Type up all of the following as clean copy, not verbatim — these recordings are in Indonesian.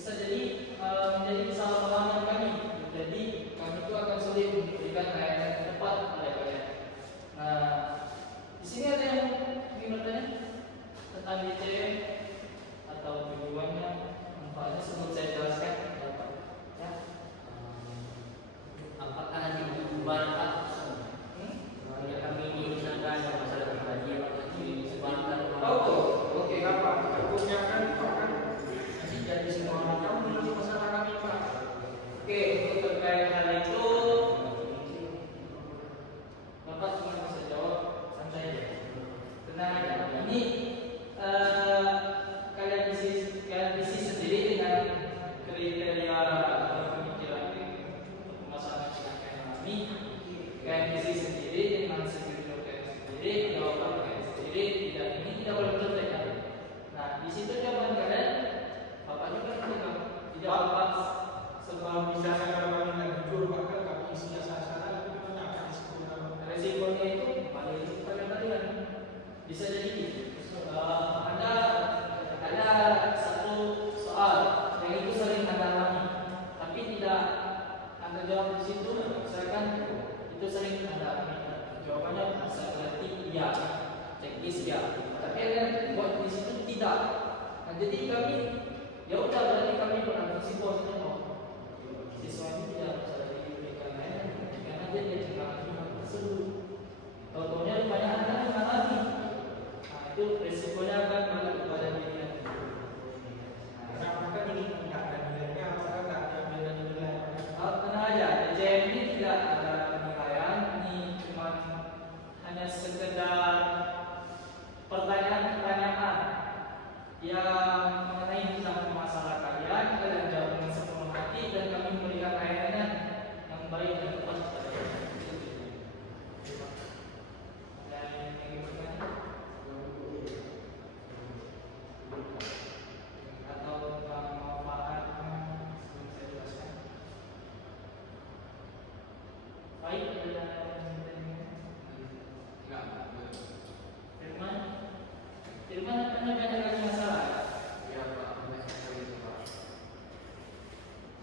bisa jadi menjadi kesalahpahaman kami. Jadi kami itu akan sulit memberikan layanan yang tepat pada kalian. Nah, di sini ada yang ingin bertanya tentang DCM atau tujuannya, manfaatnya sebelum saya jelaskan. Ya. Apakah nanti dibubarkan Pak? Ya kami diusahakan masalah pribadi apakah disebarkan? Oke, apa? Takutnya kan nanti jadi semua orang kamu menjadi masalah kami Pak. Oke, untuk terkait hal itu Bapak cuma bisa jawab santai aja. Tenang aja. Ini kalian isi sendiri dengan kriteria pemikiran untuk pemasangan silakan kami. Kalian isi sendiri dengan skenario kalian sendiri, jawaban kalian sendiri. Ini tidak boleh tertanya. Nah, di situ jawaban kalian, Bapak juga tidak Bapak sebab bisa saya kami nggak jujur bahkan kami isinya salah-salah itu gimana akan resikonya itu paling itu kalian bisa jadi ada satu soal yang itu sering Anda alami, tapi tidak Anda jawab di situ, misalkan itu sering Anda alami, jawabannya bisa berarti iya, teknis ya, tapi Anda buat di situ tidak. Nah, jadi kami ya udah berarti kami berantisipasi bahwa siswa ini tidak bisa diberikan layanan karena dia kehilangan hak tersebut. Contohnya banyak anak yang mengalami, nah itu resikonya akan balik kepada diri. apakah ini tidak ada nilainya apakah tidak ada nilai-nilai? Tenang aja, DCM ini tidak ada penilaian, ini cuma hanya sekedar pertanyaan-pertanyaan yang mengenai tentang masalah kalian jawab dengan sepenuh hati dan kami memberikan layanan yang baik dan tepat kepada kalian. Dan yang ingin bertanya atau memanfaatkan sebelum saya jelaskan. Baik, ada yang bertanya? Firman pernah banyak kali masalah. Ya Pak,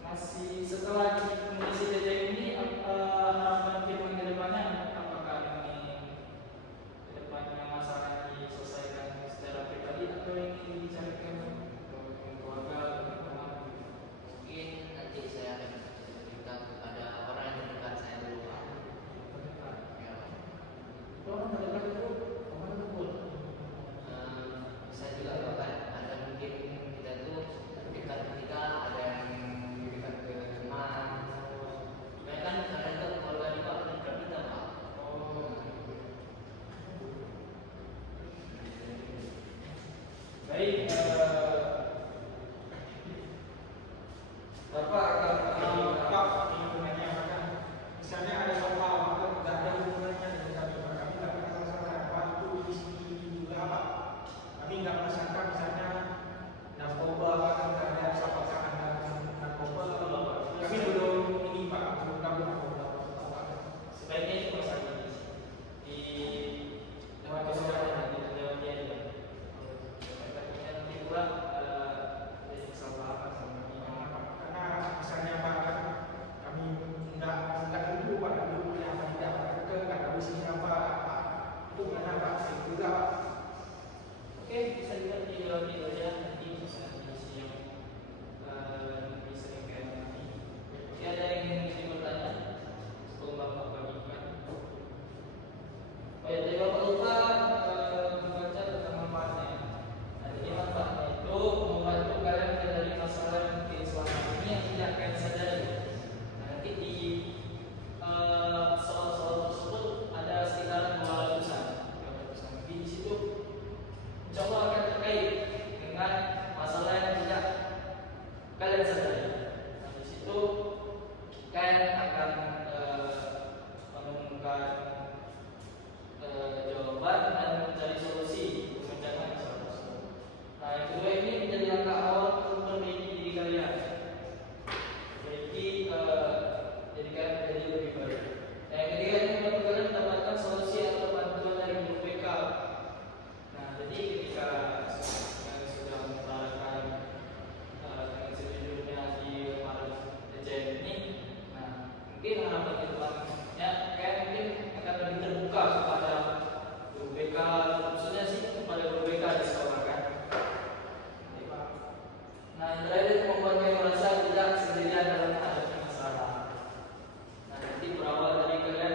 Masih setelah mengisi DCM ini, harapan Firman ke depannya, apakah ingin ke depannya masalah diselesaikan secara pribadi atau ingin dibicarakan dengan keluarga atau teman? mungkin nanti saya akan cerita kepada orang yang terdekat saya dulu Pak. Ya, Itu orang terdekat itu kemana tuh? bisa juga Bapak, ada mungkin kita tuh dekat kita ada yang dekat ke teman kesendirian dalam menghadapi masalah. Nah, nanti berawal dari kalian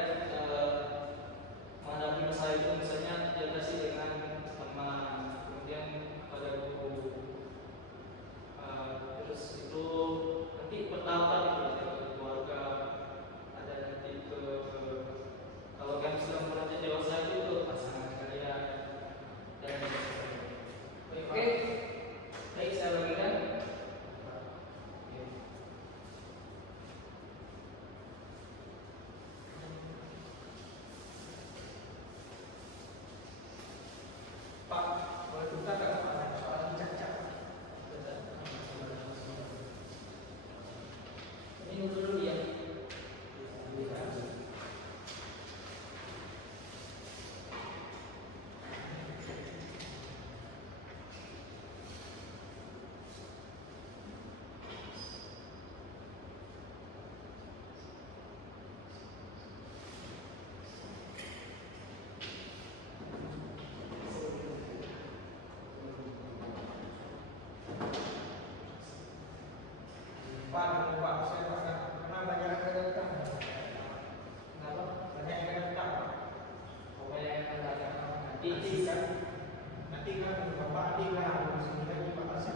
menghadapi masalah itu, misalnya diatasi dengan teman, kemudian pada guru. Terus itu nanti bertahapan itu ada ke keluarga, ada nanti ke kalau kalian sudah beranjak dewasa itu ke pasangan kalian dan sebagainya. Oke, baik saya bagikan. Pak, boleh buka nggak Pak? Soal cacat. Ini dulu ya. Pak, saya Pak, karena banyak yang datang. Kenapa? Banyak yang datang. Pokoknya yang ada nanti Nanti kan Bapak adik lah, di sini kan Pak Asep.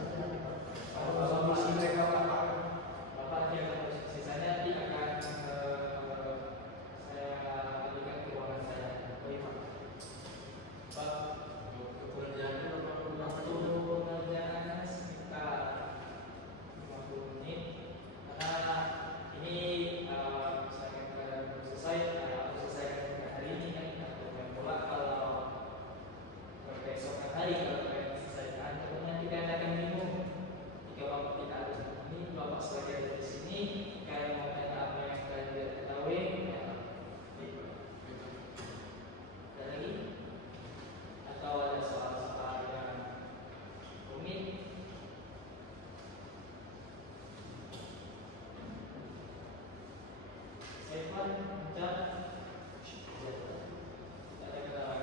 Kalau Bapak- misi mereka Bapak. Bapak aja terus sisanya nanti akan saya berikan ke ruangan saya. Baik Pak. Pak, waktu pengerjaan sekitar 50 menit karena ini saya akan belum selesai. Aku selesaikan hari ini kan atau main bola kalau keesokan hari kalau kalian selesaikan, tapi nanti kalian akan bingung jika bapak tidak ada di sini, bapak selagi ada di sini, kalian mau tanya apa yang kalian tidak ketahui, ya. Ada lagi? Atau ada soal-soal yang rumit? Seven, jam, ada ketawa.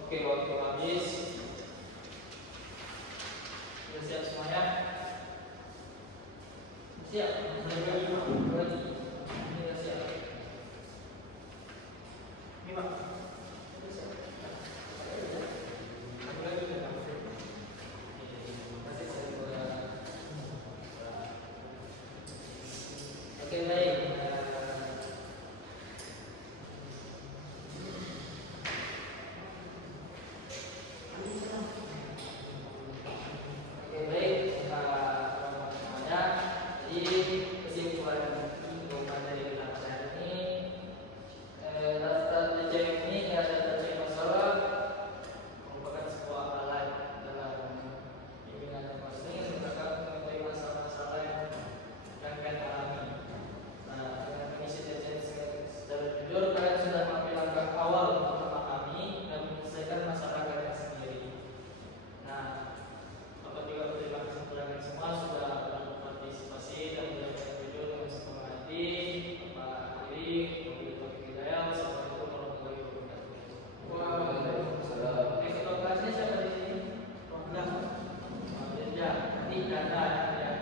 Oke, waktu habis. Sudah siap semuanya? Siap. Ini sudah siap. Ini Pak. Sudah siap. Boleh juga Pak. Masih saya buat. Oke, baik. Oke, baik. Semuanya. Jadi kesimpulan dari pelajaran ini, daftar TCM ini ada TCM masalah merupakan sebuah alat dalam bimbingan dan counseling untuk mengetahui masalah-masalah yang kalian alami. Nah, dengan mengisi TCM secara jujur, kalian sudah mengambil langkah awal untuk memahami dan menyelesaikan masalah kalian sendiri. Nah, apabila berterima kesimpulan semua sudah berpartisipasi dan belajar jujur dengan sepenuh hati, Bapak Ali, Bapak Hidayah, Assalamualaikum warahmatullahi wabarakatuh. Waalaikumsalam. Ketua kelasnya siapa di sini? Ya, nanti karena ada ya.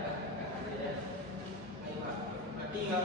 Baik Pak. Nanti nggak